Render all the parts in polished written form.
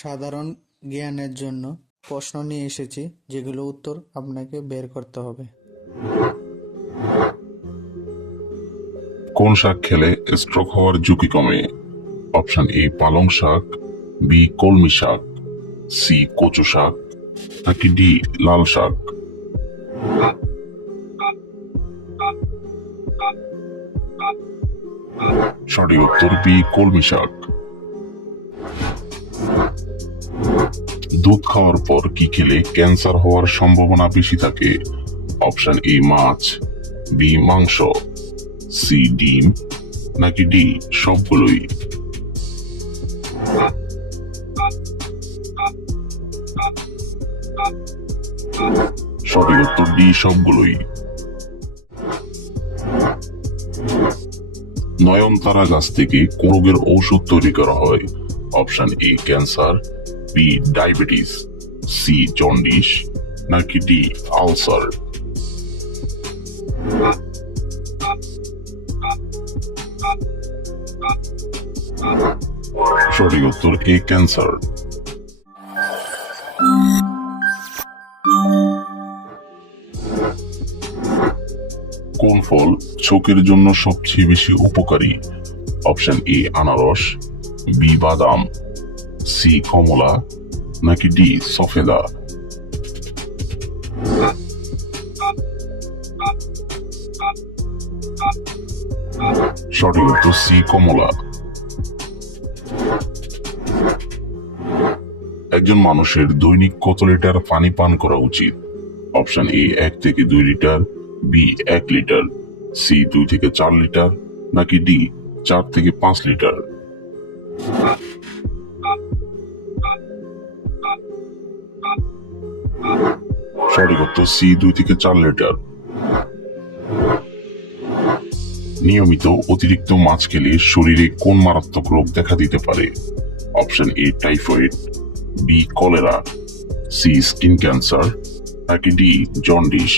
সাধারণ জ্ঞানের জন্য প্রশ্ন নিয়ে এসেছি, যেগুলো উত্তর আপনাকে বের করতে হবে। কোন শাক খেলে স্ট্রোক হওয়ার ঝুঁকি কমে? অপশন এ পালং শাক, বি কলমি শাক, সি কচু শাক, নাকি ডি লাল শাক? সঠিক উত্তর বি কলমি শাক। দুধ খাওয়ার পর কি খেলে ক্যান্সার হওয়ার সম্ভাবনা বেশি থাকে? অপশন এ মাছ, বি মাংস, সি ডিম, নাকি ডি সবগুলোই? সঠিক উত্তর ডি সবগুলোই। নয়নতারা গাছ থেকে কোন রোগের ঔষধ তৈরি করা হয়? Option A cancer, B diabetes, C jaundice, নাকি ডি আলসার? সঠিক উত্তর এ ক্যান্সার। কোন ফল চোখের জন্য সবচেয়ে বেশি উপকারী? অপশন এ আনারস, বি বাদাম, সি কমলা, নাকি ডি সফেদা? সঠিক উত্তর সি কমলা। একজন মানুষের দৈনিক কত লিটার পানি পান করা উচিত? অপশন এ 1 থেকে 2 লিটার, বি 1 লিটার, সি 2 থেকে 4 লিটার, নাকি ডি 4 থেকে 5 লিটার? সঠিক উত্তর সি 2 থেকে 4 লিটার। নিয়মিত অতিরিক্ত মাছ খেলে শরীরে কোন মারাত্মক রোগ দেখা দিতে পারে? Option A typhoid, B cholera, C skin cancer, নাকি ডি জন্ডিস?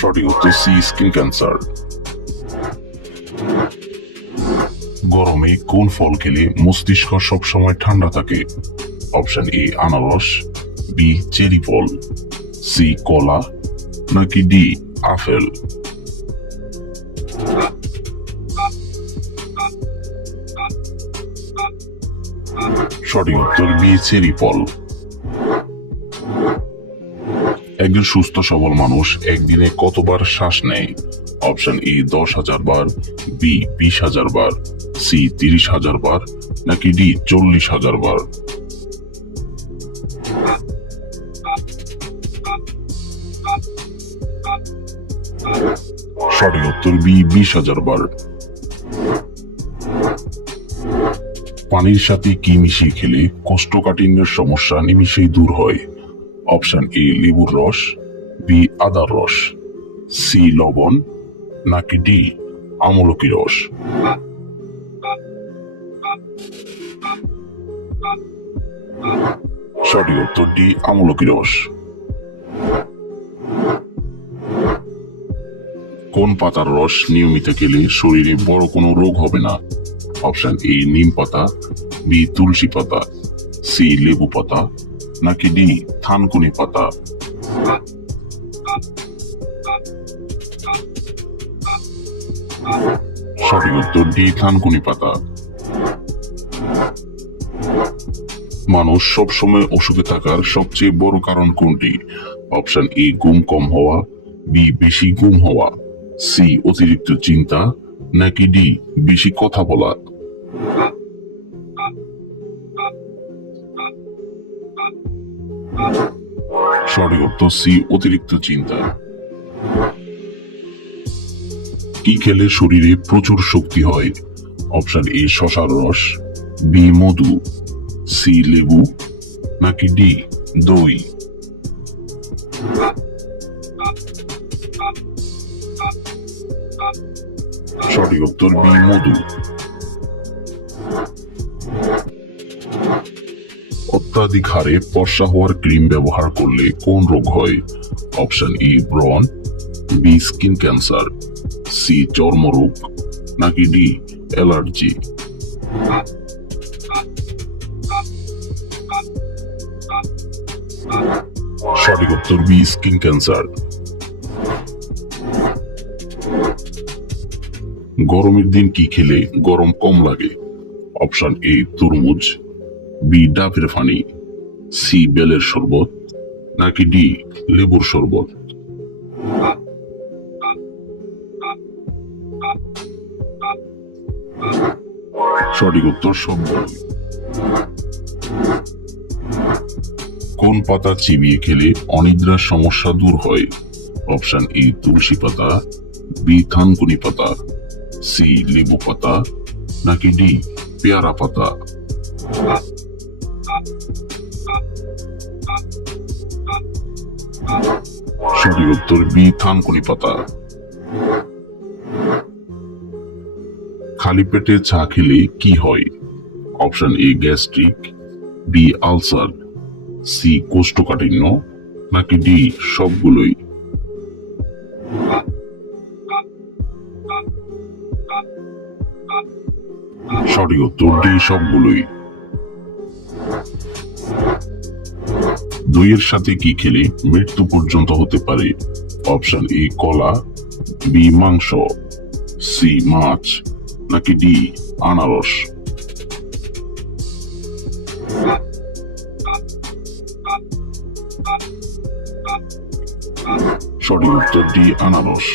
সঠিক উত্তর সি স্কিন ক্যান্সার। গরমে কোন ফল খেলে মস্তিষ্ক সবসময় ঠান্ডা থাকে? অপশন এ আনারস, বি চেরি ফল, সি কলা, নাকি ডি আপেল? সঠিক উত্তর বি চেরি ফল। একজন সুস্থ সবল মানুষ একদিনে কতবার শ্বাস নেয়? অপশন এ 10,000 বার, বি 20,000 বার, সি 30,000 বার, নাকি ডি 40,000 বার? সঠিক উত্তর বি 20,000 বার। পানির সাথে কি মিশিয়ে খেলে কোষ্ঠকাঠিন্যের সমস্যা নিমিষেই দূর হয়? অপশন এ লেবুর রস, বি আদার রস, সি লবণ, নাকি ডি আমলকি রস? সঠিক উত্তর ডি আমলকি রস। কোন পাতার রস নিয়মিত খেলে শরীরে বড় কোনো রোগ হবে না? অপশন এ নিম পাতা, বি তুলসী পাতা, সি লেবু পাতা, নাকি ডি থানকুনি পাতা? সঠিক উত্তর ডি থানকুনি পাতা। মানুষ সবসময় অসুখে থাকার সবচেয়ে বড় কারণ কোনটি? অপশন এ ঘুম কম হওয়া, বি বেশি ঘুম হওয়া, সি অতিরিক্ত চিন্তা, নাকি ডি বেশি কথা বলা? সঠিক উত্তর সি অতিরিক্ত চিন্তা। কি খেলে শরীরে প্রচুর শক্তি হয়? অপশন এ শসার রস, বি মধু, সি লেবু, নাকি ডি দই? সঠিক উত্তর বি মধু। অত্যাধিক হারে ফর্সা হওয়ার ক্রিম ব্যবহার করলে কোন রোগ হয়? অপশন এ ব্রণ, বি স্কিন ক্যান্সার, সি চর্মরোগ, নাকি ডি অ্যালার্জি? সঠিক উত্তর বি স্কিন ক্যান্সার। গরমের দিন কি খেলে গরম কম লাগে? অপশন এ তরমুজ, বি ডাবের পানি, সি বেলের শরবত, নাকি ডি লেবুর শরবত? সঠিক উত্তর সবগুলোই। কোন পাতা চিবিয়ে খেলে অনিদ্রার সমস্যা দূর হয়? অপশন এ তুলসী পাতা, বি থানকুনি পাতা, সি লেবু পাতা, নাকি ডি পেয়ারা পাতা? সঠিক উত্তর বি থানকুনি পাতা। খালি পেটে চা খেলে কি হয়? Option A gastric, B ulcer, C কোষ্ঠকাঠিন্য, নাকি ডি সবগুলোই? সঠিক উত্তর ডি সবগুলোই। দইয়ের সাথে কি খেলে মৃত্যু পর্যন্ত হতে পারে? অপশন এ কলা, বি মাংস, সি মাছ, নাকি ডি আনারস? সঠিক উত্তর ডি আনারস।